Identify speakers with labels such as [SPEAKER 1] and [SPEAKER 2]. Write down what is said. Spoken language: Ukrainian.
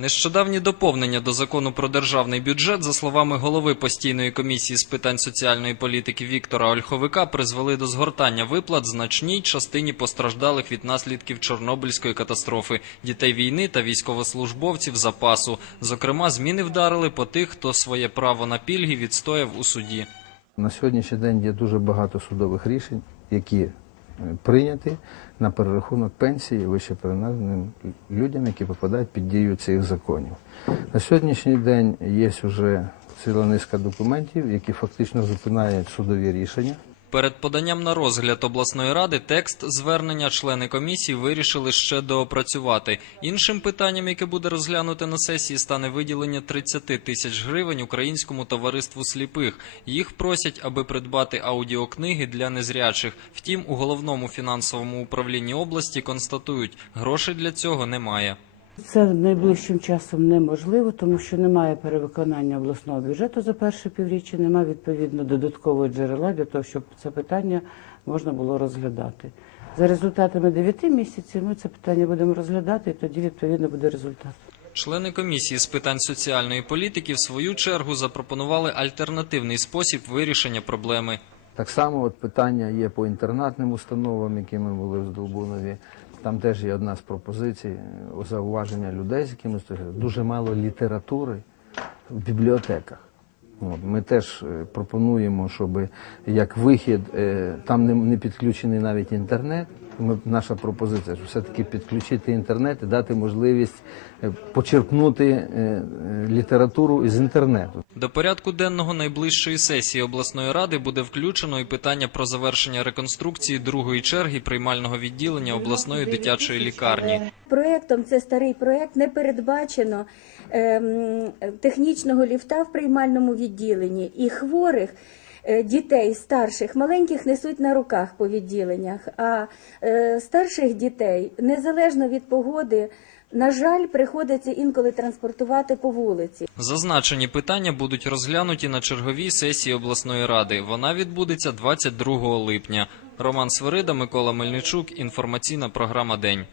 [SPEAKER 1] Нещодавні доповнення до закону про державний бюджет, за словами голови постійної комісії з питань соціальної політики Віктора Ольховика, призвели до згортання виплат значній частині постраждалих від наслідків Чорнобильської катастрофи, дітей війни та військовослужбовців запасу. Зокрема, зміни вдарили по тих, хто своє право на пільги відстояв у суді.
[SPEAKER 2] На сьогоднішній день є дуже багато судових рішень, які прийняті на перерахунок пенсії вищепринадним людям, які попадають під дію цих законів. На сьогоднішній день є вже ціла низка документів, які фактично зупиняють судові рішення.
[SPEAKER 1] Перед поданням на розгляд обласної ради текст звернення члени комісії вирішили ще доопрацювати. Іншим питанням, яке буде розглянуте на сесії, стане виділення 30 тисяч гривень українському товариству сліпих. Їх просять, аби придбати аудіокниги для незрячих. Втім, у головному фінансовому управлінні області констатують, грошей для цього немає.
[SPEAKER 3] Це найближчим часом неможливо, тому що немає перевиконання обласного бюджету за перше півріччя, немає відповідно додаткового джерела для того, щоб це питання можна було розглядати. За результатами 9 місяців ми це питання будемо розглядати, і тоді відповідно буде результат.
[SPEAKER 1] Члени комісії з питань соціальної політики в свою чергу запропонували альтернативний спосіб вирішення проблеми.
[SPEAKER 2] Так само от питання є по інтернатним установам, які ми були в Здолбунові. Там теж є одна з пропозицій е, зауваження людей, з якими. Дуже мало літератури в бібліотеках. От, ми теж е, пропонуємо, щоб як вихід, е, там не, не підключений навіть інтернет. Ми, наша пропозиція, що все-таки підключити інтернет і дати можливість е, почерпнути е, е, літературу із інтернету.
[SPEAKER 1] До порядку денного найближчої сесії обласної ради буде включено і питання про завершення реконструкції другої черги приймального відділення обласної дитячої лікарні.
[SPEAKER 4] Проектом це старий проект не передбачено ем, технічного ліфта в приймальному відділенні і хворих. Е, Дітей старших маленьких несуть на руках по відділеннях, а е, старших дітей незалежно від погоди, на жаль, приходиться інколи транспортувати по вулиці.
[SPEAKER 1] Зазначені питання будуть розглянуті на черговій сесії обласної ради. Вона відбудеться 22 липня. Роман Свирида, Микола Мельничук. Інформаційна програма День.